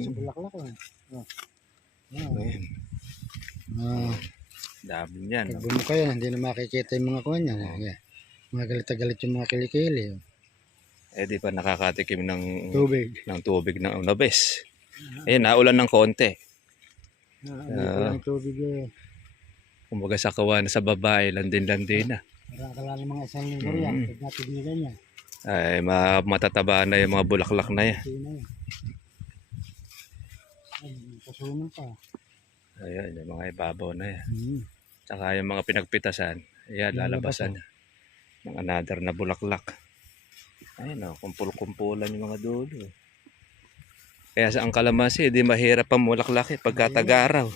Sa bulaklak lang. Ayan. Dami niyan. Pag bumuka yan, hindi na makikita yung mga kuha niya. Yeah. Mga galit-galit yung mga kilikili. Eh di pa nakakatikim ng Tubig. ng unabes. Ayun, naulan ng konti. Hindi ko lang tubig eh. Kumbaga sa kawan sa babae, landin-landin na. Nakakala ng mga isang linggo yan. Pag natigilan niya. Ay, matataba na yung mga bulaklak na yan. Pasunan pa. Ayan, yung mga ibabaw na yan. Tsaka yung mga pinagpitasan, ayan, lalabasan. Ng another na bulaklak. Ayun o, kumpul-kumpulan yung mga dulo. Kaya sa ang kalamansi, di mahirap ang bulaklak pagkatag-araw.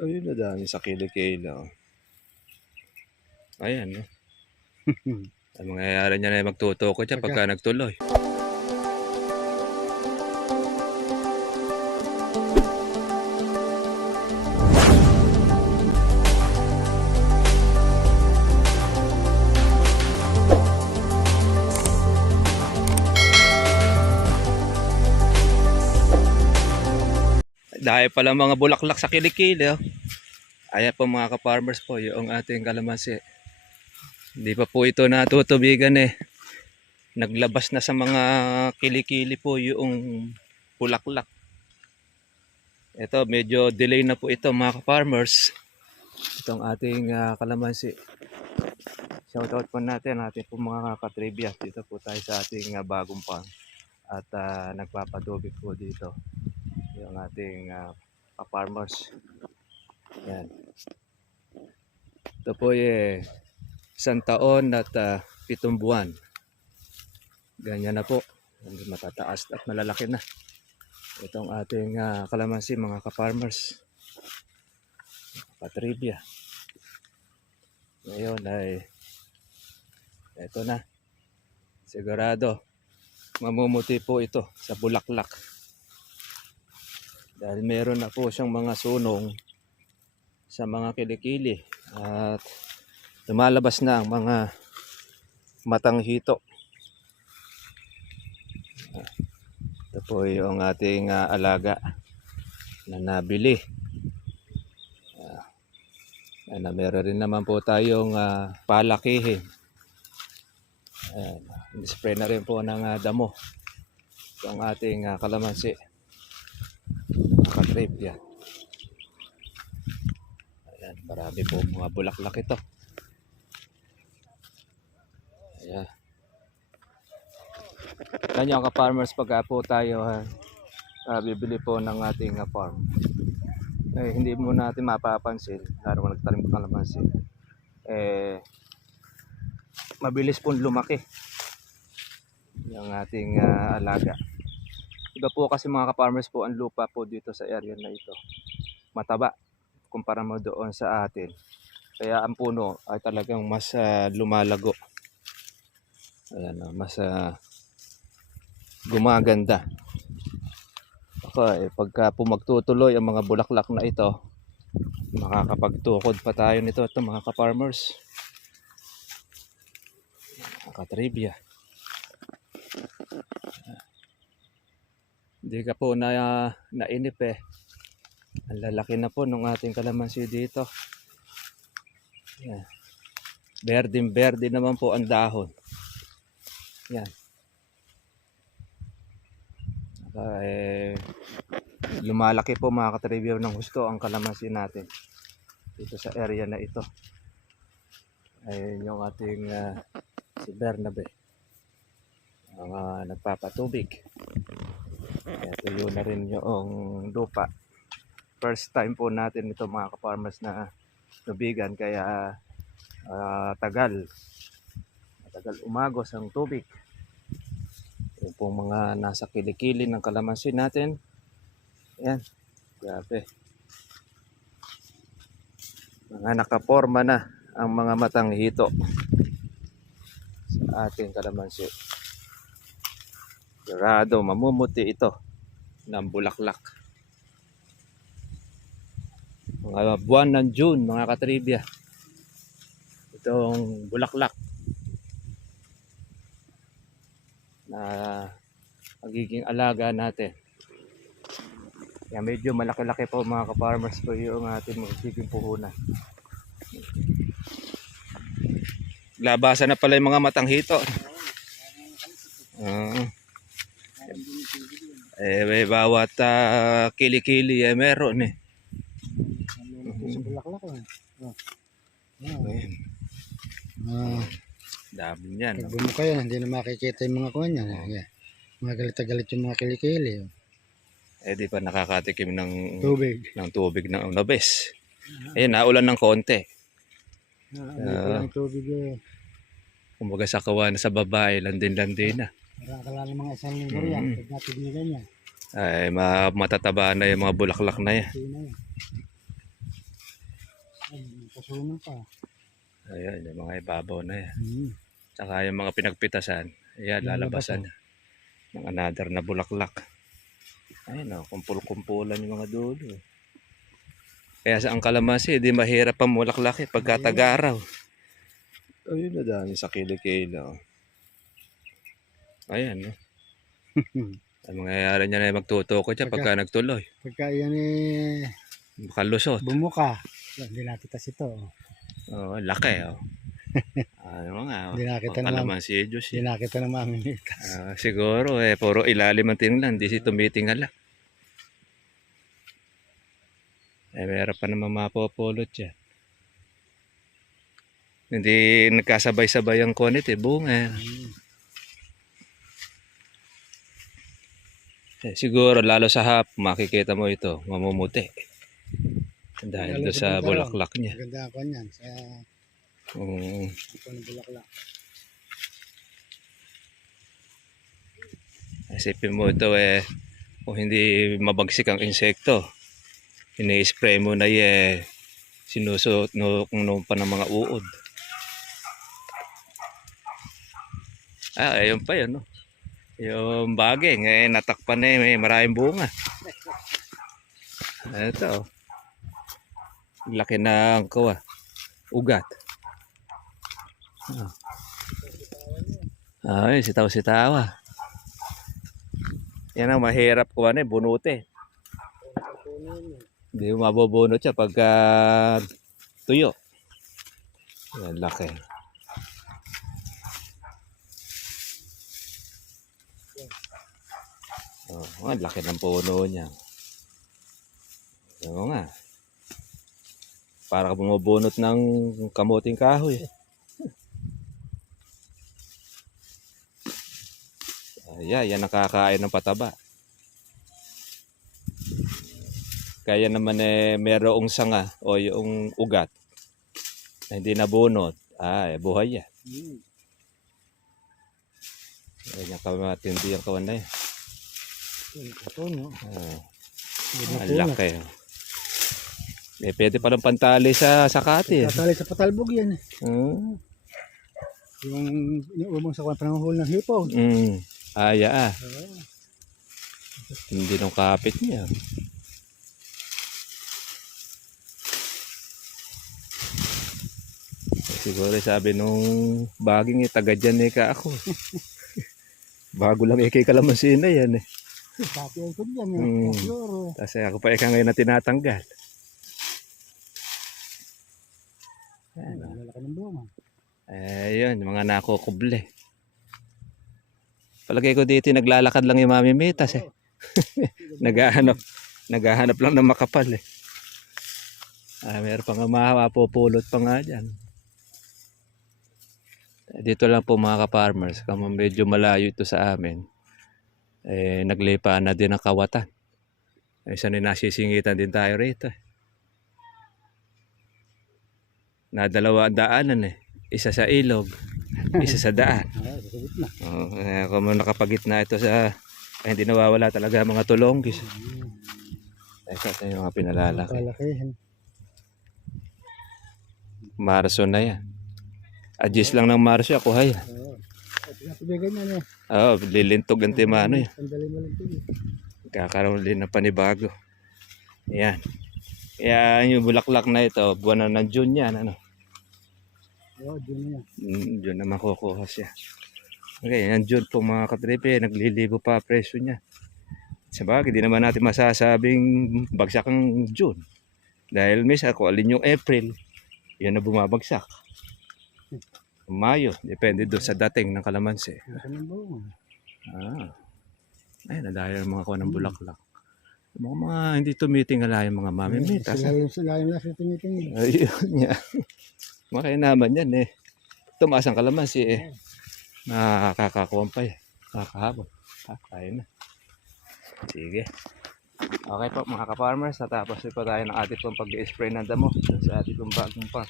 Ayun na dami sa kilikilo. Ayan, no? Ang mangyayari niya na magtutuko siya pagka nagtuloy. Dahil pala mga bulaklak sa kilikili. Oh. Ayan po mga ka-farmers po yung ating kalamansi. Hindi pa po ito natutubigan eh. Naglabas na sa mga kilikili po yung bulaklak. Ito medyo delay na po ito mga ka-farmers. Itong ating kalamansi. Shoutout po natin po mga katribya. Dito po tayo sa ating bagong farm. At nagpapatubig po dito yung ating farmers. Yan. Ito po isang taon at 7 buwan. Ganyan na po. Matataas at malalaki na. Itong ating kalamansi mga ka-farmers. Katribya. Ngayon ay ito na. Sigurado mamumuti po ito sa bulaklak. Dahil meron na po siyang mga sunong sa mga kilikili at lumalabas na ang mga matang hito. Ito po yung ating alaga na nabili. Meron rin naman po tayong palakihin. Spray na rin po ng damo. Ito ang ating kalamansi. Nakatrip yan. Ayan, marami po mga bulaklak ito. Ayan. Yan yung ka-farmers pagka po tayo bibili po ng ating farm. Hindi mo natin mapapansin, lalo kung nagtanim ka kalamansi. Mabilis pong lumaki yung ating alaga. Iba po kasi mga ka-farmers po ang lupa po dito sa area na ito. Mataba kumpara mo doon sa atin. Kaya ang puno ay talagang mas lumalago. Ayan, mas gumaganda. Okay, pagka po magtutuloy ang mga bulaklak na ito, makakapagtukod pa tayo nito ito mga ka-farmers. Katribya. Hindi ka po nainip eh. Ang lalaki na po ng ating kalamansi dito. Yan. Berdeng-berde naman po ang dahon. Yan. Lumalaki po mga katribya ng gusto ang kalamansi natin dito sa area na ito. Ayun yung ating si Bernabe. Ang nagpapatubig. Kaya tuyo na rin yung lupa. First time po natin ito mga ka-farmers na tubigan kaya tagal umagos ang tubig. Yung pong mga nasa kilikili ng kalamansi natin. Ayan, grabe. Mga nakaporma na ang mga matang hito sa ating kalamansi. Sigurado mamumuti ito ng bulaklak. Mga buwan ng June mga katribya. Itong bulaklak na magiging alaga natin. Kaya medyo malaki-laki po mga ka-farmers po yung ating magiging puhunan. Labasan na pala yung mga matanghito. May bawat kili-kili meron eh. Sa bulaklak eh. Ayan. Dami niyan. Pag bumuka yan, hindi na makikita yung mga kuwan yan. Yeah. Mga galit-galit yung mga kilikili. Di pa nakakatikim Tubig. ng tubig ng unabes. Ayun, naulan ng konti. Ang tubig eh. Kumbaga sa kawan sa babae, landin-landin na. Nakakala ng mga isang linggo yan. Pag natigilan niya. Ay, matataba na yung mga bulaklak na yan. Kasunan pa. Ayun, yung mga ibabaw na yan. Tsaka yung mga pinagpitasan, ayan, lalabasan ng another na bulaklak. Ayun o, kumpul-kumpulan yung mga dulo. Kaya sa ang kalamansi, di mahirap ang bulaklak pagkatag-araw. Ayun na dami sa kilikilo. Ayan, no? Ang mangyayari niya na magtutuko siya pagka nagtuloy. Pagka yan eh, Makalusot. bumuka. Hindi nakitas ito. Laki, oh. Ano nga, Hindi nakita naman. kalamansi, Diyos. Hindi nakita ng mamimitas. Siguro, puro ilalim ang tingnan, di si tumitingala. Meron pa naman mapopulot yan. Hindi nagkasabay-sabay ang konit, bunga. Siguro, lalo sa hapon, makikita mo ito, mamumuti. Dahil doon sa bulaklak niya. Maganda ako niyan. Sa ito ng bulaklak. Isipin mo ito kung hindi mabagsik ang insekto, ini-spray mo na sinusot nung pa ng mga uod. Ayun pa yun, no? Yung baging, natakpan na may maraming bunga. Ito, laki ng ugat. Ay, sitaw-sitawa. Yan ang mahirap bunutin. Hindi mo mabubunot siya pagka tuyo. Yan, laki. Ang laki ng puno niya. Oo nga. Para bumubunot ng kamuting kahoy. Yan nakakain ng pataba. Kaya naman merong sanga o yung ugat na hindi nabunot. Buhay yan. Yan kamatindi ang kawan na yan. Ito, no? Ang laki. Pwede palang pantali sa sakati. Tatali sa patalbog yan. Yung inuumang sa panahol ng hipo. Hindi nung kapit niya. Siguro sabi nung baging taga dyan ka ako. Bago lang kay kalamansi na yan Pati ang kudyan Kasi ako pa ngayon na tinatanggal. Lalaki ng bunga. Yun, mga nakukuble. Palagay ko dito naglalakad lang yung mamimitas naghahanap lang ng makapal Meron pa nga mapupulot pa nga dyan. Dito lang po mga ka-farmers, kung medyo malayo ito sa amin, naglipa na din ang kawatan. Isa nasisingitan din tayo rito. Na dalawang daanan isa sa ilog, isa sa daan. Kung nakapagitna ito sa hindi nawawala talaga mga tulonggis. Ito yung mga pinalalaki. Marso na yan. Adjust lang ng Marso ako yan. Lilintog ang timano yan. Kakaroon din ng panibago. Ayan. Yan yung bulaklak na ito. Buwan na ng June yan. June na yan. June na makukuha siya. Okay, yan June po mga katripe, naglilibo pa presyo niya. Sabagay, di naman natin masasabing bagsak ang June. Dahil misa kung alin yung April, yan na bumabagsak. Mayo, depende doon sa dating ng kalamansi. Ah, ayun, dahil mga kuha ng bulaklak. Mga hindi tumitingala yung mga mamimitas. Sila yung nasa tinitingin. Ayun niya. Makainaman yan eh. Tumaas ang kalamansi eh. Nakakakuha pa eh. Nakakahapon. Kaya na. Sige. Okay po mga ka-farmers. Tapos po tayo ng ating pong pag-spray ng damo. Sa ating pong bagong pa.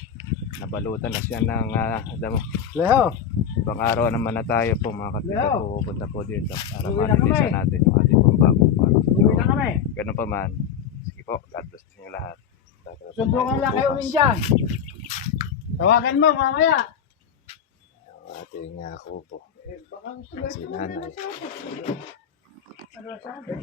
Nabalutan na siya ng damo. Leo! Ibang araw naman na tayo po mga katripa. Pupunta po dito. Para Uwi na malinisan kami. natin yung ating pong bagong pa. Uwi na kami. Ganun pa man. Sige po. God bless sa inyo lahat. Sundukan lang kayo minsan. Tawagan mo mamaya. Ang ating kubo. Baka gusto Si nanay. Ano sabi?